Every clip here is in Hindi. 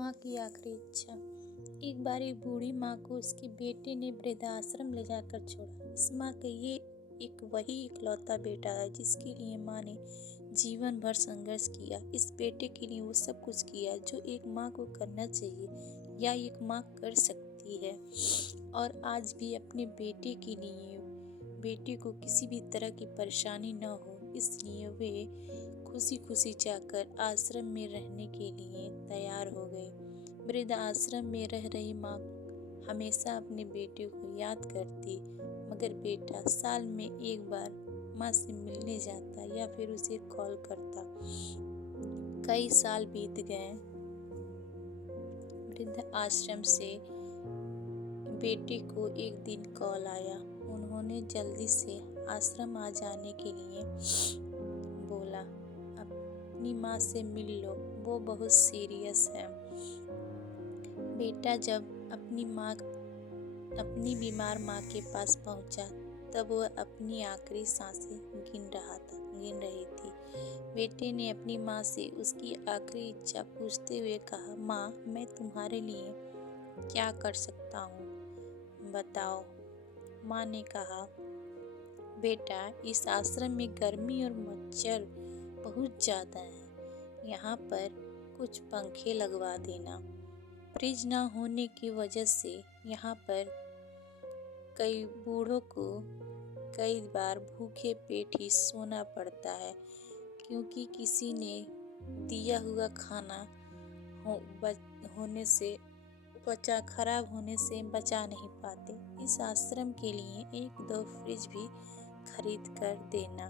माँ की आखिरी इच्छा। एक बार एक बूढ़ी माँ को उसके बेटे ने वृद्धाश्रम ले जाकर छोड़ा। इस माँ का ये वही इकलौता बेटा है जिसके लिए माँ ने जीवन भर संघर्ष किया। इस बेटे के लिए वो सब कुछ किया जो एक माँ को करना चाहिए या एक माँ कर सकती है। और आज भी अपने बेटे के लिए, बेटे को किसी भी तरह की परेशानी न हो, इसलिए वे खुशी खुशी जाकर आश्रम में रहने के लिए तैयार हो गए। वृद्ध आश्रम में रह रही माँ हमेशा अपने बेटे को याद करती, मगर बेटा साल में एक बार माँ से मिलने जाता या फिर उसे कॉल करता। कई साल बीत गए। वृद्ध आश्रम से बेटे को एक दिन कॉल आया। उन्होंने जल्दी से आश्रम आ जाने के लिए बोला। अपनी माँ से मिल लो, वो बहुत सीरियस है। बेटा जब अपनी बीमार माँ के पास पहुंचा तब वह अपनी आखिरी सांसें गिन रही थी। बेटे ने अपनी माँ से उसकी आखिरी इच्छा पूछते हुए कहा, माँ, मैं तुम्हारे लिए क्या कर सकता हूँ, बताओ। माँ ने कहा, बेटा, इस आश्रम में गर्मी और मच्छर बहुत ज़्यादा है। यहाँ पर कुछ पंखे लगवा देना। फ्रिज ना होने की वजह से यहाँ पर कई बूढ़ों को कई बार भूखे पेट ही सोना पड़ता है, क्योंकि किसी ने दिया हुआ खाना खराब होने से बचा नहीं पाते। इस आश्रम के लिए 1-2 फ्रिज भी खरीद कर देना।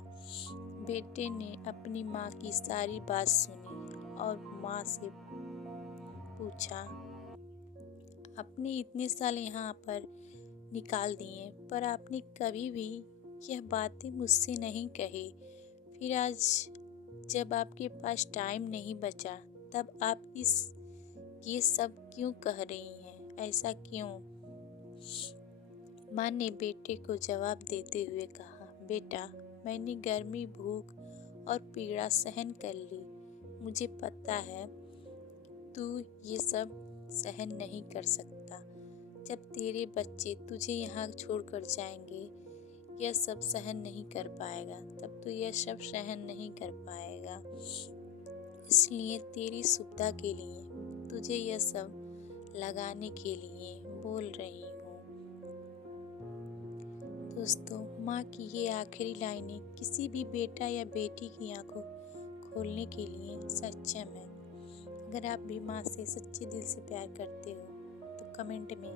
बेटे ने अपनी माँ की सारी बात सुनी और माँ से पूछा, आपने इतने साल यहाँ पर निकाल दिए, पर आपने कभी भी यह बातें मुझसे नहीं कही। फिर आज जब आपके पास टाइम नहीं बचा, तब आप ये सब क्यों कह रही हैं? ऐसा क्यों? माँ ने बेटे को जवाब देते हुए कहा, बेटा, मैंने गर्मी, भूख और पीड़ा सहन कर ली। मुझे पता है तू ये सब सहन नहीं कर सकता। जब तेरे बच्चे तुझे यहाँ छोड़कर जाएंगे, यह सब सहन नहीं कर पाएगा। तब तो यह सब सहन नहीं कर पाएगा। इसलिए तेरी सुविधा के लिए तुझे यह सब लगाने के लिए बोल रही हूँ। दोस्तों, माँ की ये आखिरी लाइनें किसी भी बेटा या बेटी की आंखों खोलने के लिए सक्षम है। अगर आप भी माँ से सच्चे दिल से प्यार करते हो तो कमेंट में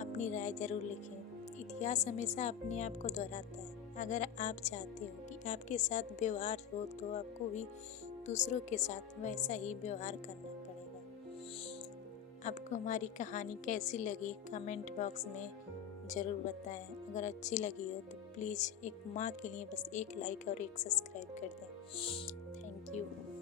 अपनी राय जरूर लिखें। इतिहास हमेशा अपने आप को दोहराता है। अगर आप चाहते हो कि आपके साथ व्यवहार हो तो आपको भी दूसरों के साथ वैसा ही व्यवहार करना पड़ेगा। आपको हमारी कहानी कैसी लगी कमेंट बॉक्स में ज़रूर बताएं। अगर अच्छी लगी हो तो प्लीज़ एक माँ के लिए बस एक लाइक और एक सब्सक्राइब कर दें। Thank you.